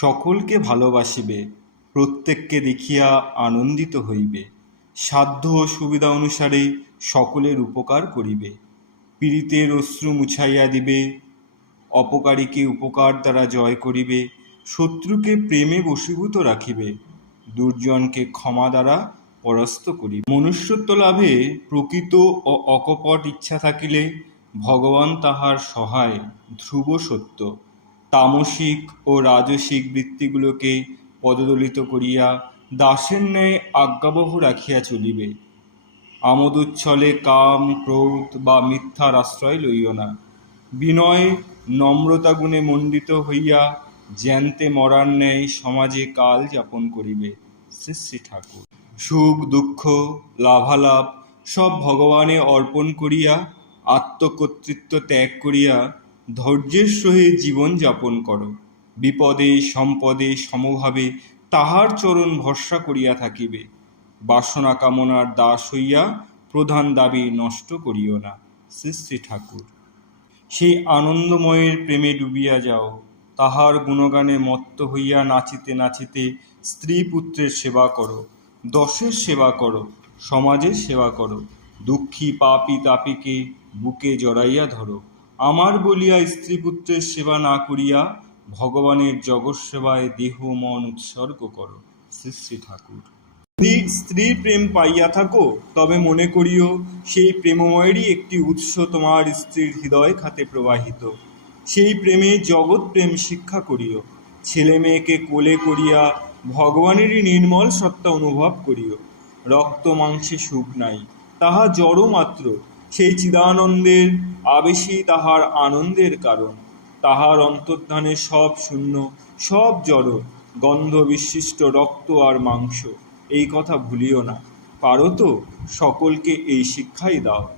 সকলকে ভালোবাসিবে, প্রত্যেককে দেখিয়া আনন্দিত হইবে, সাধ্য ও সুবিধা অনুসারে সকলের উপকার করিবে, পীড়িতের অশ্রু মুছাইয়া দিবে, অপকারীকে উপকার দ্বারা জয় করিবে, শত্রুকে প্রেমে বশীভূত রাখিবে, দুর্জনকে ক্ষমা দ্বারা পরাস্ত করিবে। মনুষ্যত্ব লাভে প্রকৃত ও অকপট ইচ্ছা থাকিলে ভগবান তাহার সহায় ধ্রুব সত্য। তামসিক ও রাজসিক বৃত্তিগুলোকে পদদলিত করিয়া দাসের ন্যায় আজ্ঞাবহ রাখিয়া চলিবে। আমোদুচ্ছলে কাম, ক্রোধ বা মিথ্যার আশ্রয় লইও না। বিনয় নম্রতা গুণে মণ্ডিত হইয়া জ্যান্তে মরার ন্যায় সমাজে কাল যাপন করিবে। শ্রী শ্রী ঠাকুর। সুখ দুঃখ লাভালাভ সব ভগবানে অর্পণ করিয়া আত্মকর্তৃত্ব ত্যাগ করিয়া ধৈর্যের সহিত জীবন যাপন করো। বিপদে সম্পদে সমভাবে তাহার চরণ ভরসা করিয়া থাকিবে। বাসনা কামনার দাস হইয়া প্রধান দাবি নষ্ট করিও না। শ্রী শ্রী ঠাকুর। সেই আনন্দময়ের প্রেমে ডুবিয়া যাও। তাহার গুণগানে মত্ত হইয়া নাচিতে নাচিতে স্ত্রী পুত্রের সেবা করো, দশের সেবা করো, সমাজের সেবা করো। দুঃখী পাপী তাপীকে বুকে জড়াইয়া ধরো। আমার বলিয়া স্ত্রী পুত্রের সেবা না করিয়া ভগবানের জগৎ সেবায় দেহ মন উৎসর্গ করো। শ্রী শ্রী ঠাকুর। যদি স্ত্রীর প্রেম পাইয়া থাকো তবে মনে করিও সেই প্রেমময়েরই একটি উৎস তোমার স্ত্রীর হৃদয় খাতে প্রবাহিত। সেই প্রেমে জগৎ প্রেম শিক্ষা করিও। ছেলে মেয়েকে কোলে করিয়া ভগবানেরই নির্মল সত্তা অনুভব করিও। রক্ত মাংসে সুখ নাই, তাহা জড় মাত্র। সেই চিদানন্দের আবেশই তাহার আনন্দের কারণ। তাহার অন্তর্ধানে সব শূন্য, সব জড়, গন্ধ বিশিষ্ট রক্ত আর মাংস। এই কথা ভুলিও না। পারো তো সকলকে এই শিক্ষাই দাও।